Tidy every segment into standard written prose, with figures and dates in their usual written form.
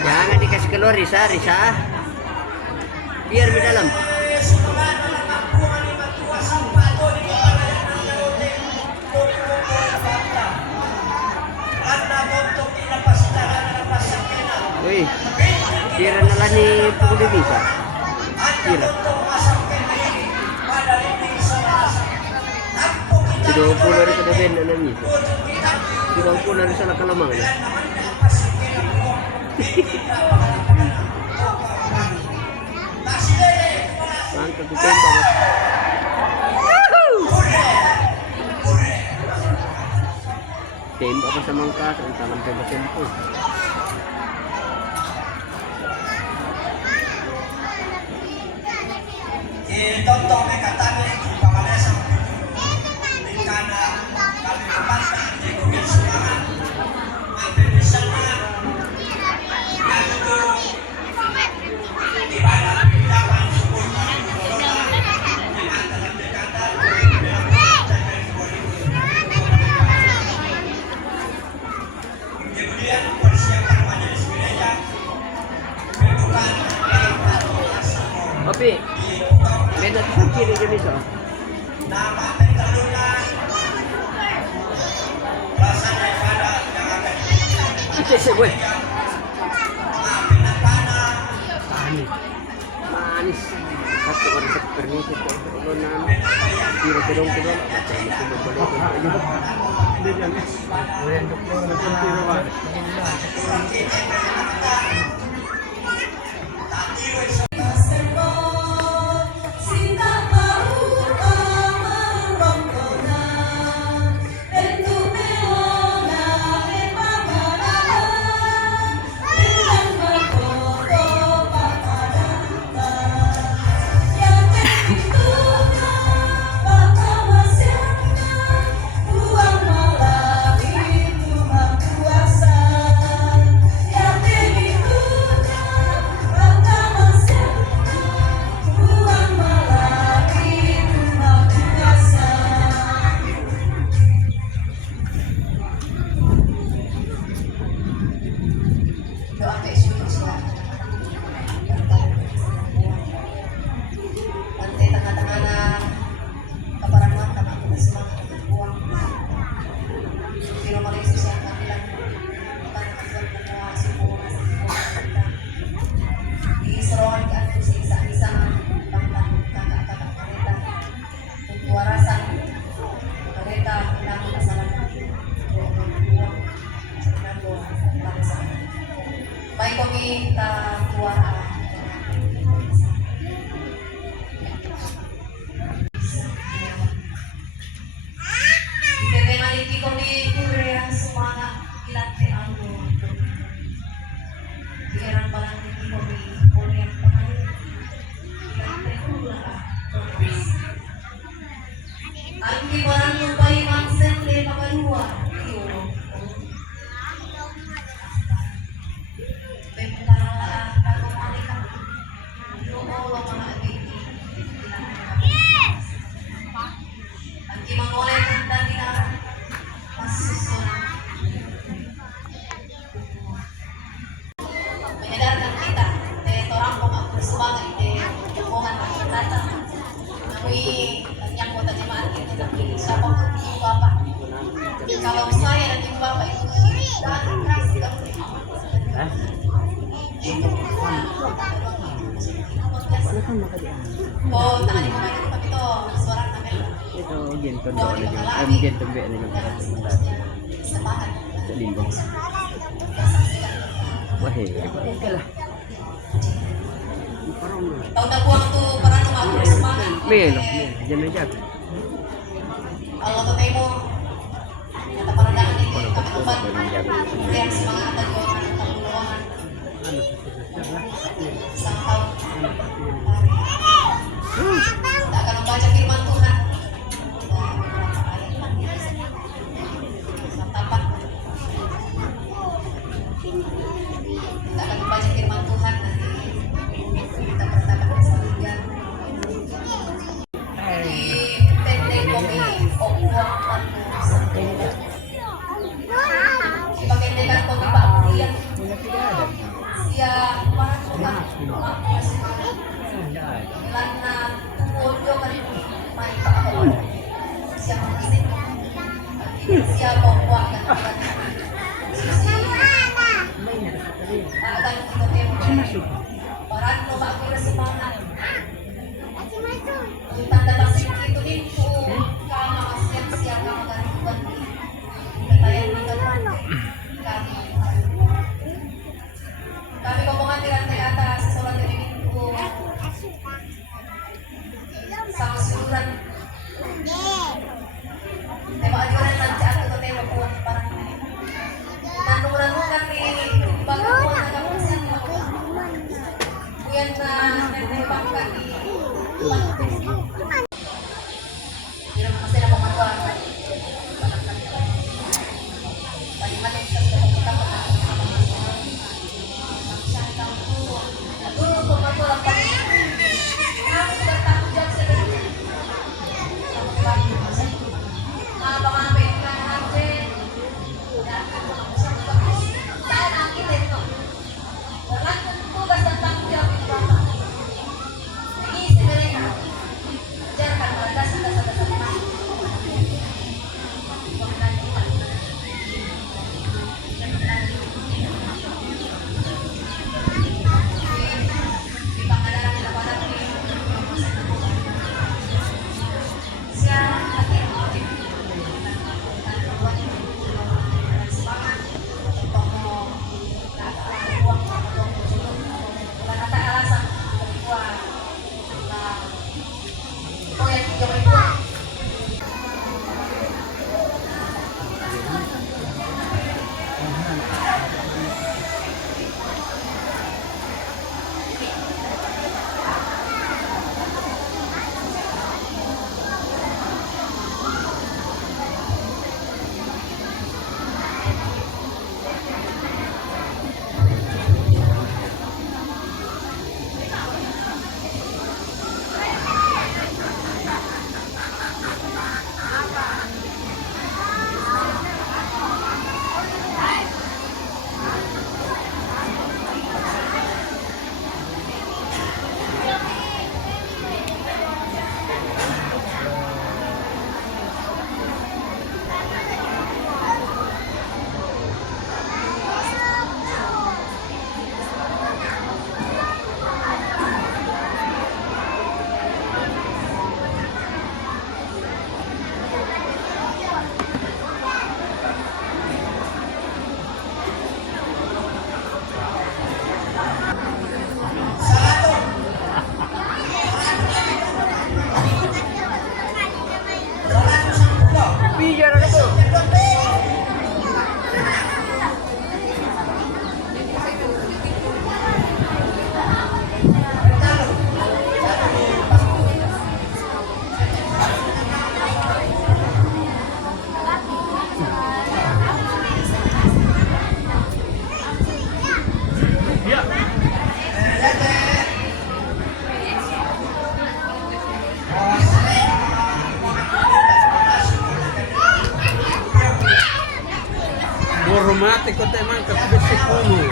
Jangan dikasih keluar, Risa. Biar di dalam. Wih, biar nalan ni pukul bisa. Gila. Sudah pulang dari kedai nanti. Sudah pulang dari sana Kalamang ya. Mantap ditembak. Tembak apa sama angkas, tangan tembak tempo. Tonton katanya pamalesa karena kami lepaskan di mobil semangat hampir di sana yang itu di mana pinjaman suku corona yang antara Jakarta kemudian persiapan majelis gereja bentukan dalam satu Tapi beda tu kiri je bisa. nama pengaduan rasanya pada yang akan Kita sebut manis. Satu orang permisi tu orang kira kedong macam itu boleh. Baik kami kuara dengan iki kami kurea semangat ilate anu kira balang iki kami kurea pakai ilate kula angki barang lupai mangsen le pakalua menyadarkan kita orang mau sebagai hubungan kata kami yang kota jemaat itu tapi siapa pun ibu bapak kalau saya dan ibu bapak itu dan keras tidak boleh oh tangan ibu bapak itu tapi itu suara kamera itu genton doa aja. Genton be ni yang sepakat limbang. Wah, baiklah. tahu tak buang tu peran aku semangat Melok, jangan jaga. Allah ketemu kata para dalam ini kami obat yang semangat dan doangan sang tahu kita akan membaca firman Tuhan santapan kita akan membaca firman Tuhan nanti siya parang ilan na tumulo ka rin may paakaw. Siya makasip. Siya makuha ka na akan kita tembak. Parang lumakura si mama. Tanda kasi ito din po kama siya kama ganun. Katayan ni ganun. Kami ko mga tirante ata sa sulat din po. Sa surat. Diba ayunan lang siya ato tema po parang nanong kami bago po nakapusin mo. Kuyan na nagtibang kami. Hindi naman kasi napamagawa. Panimanin sa kita ko na. Siya ikaw po. Nagulo po magawa pa. Ako sa tako dyan sa ganyan. Baka namin ka natin. Saan ang kitin mo? Wala po basta tako dyan. Nag-iisip na rin ako. Diyan ka, maladas-das-das na. Rumate ko tayo man kapit si Kuno.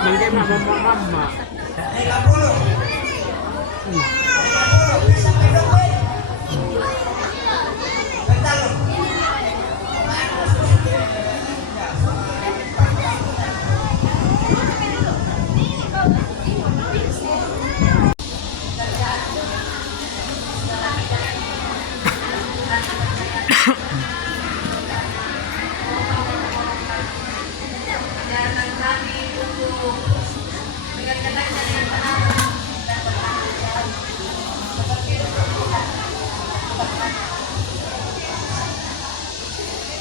Manggay mama.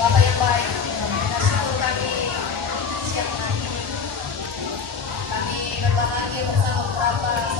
Bapak yang baik, nasihat kami siang hari ini. Kami berbahagia bersama beberapa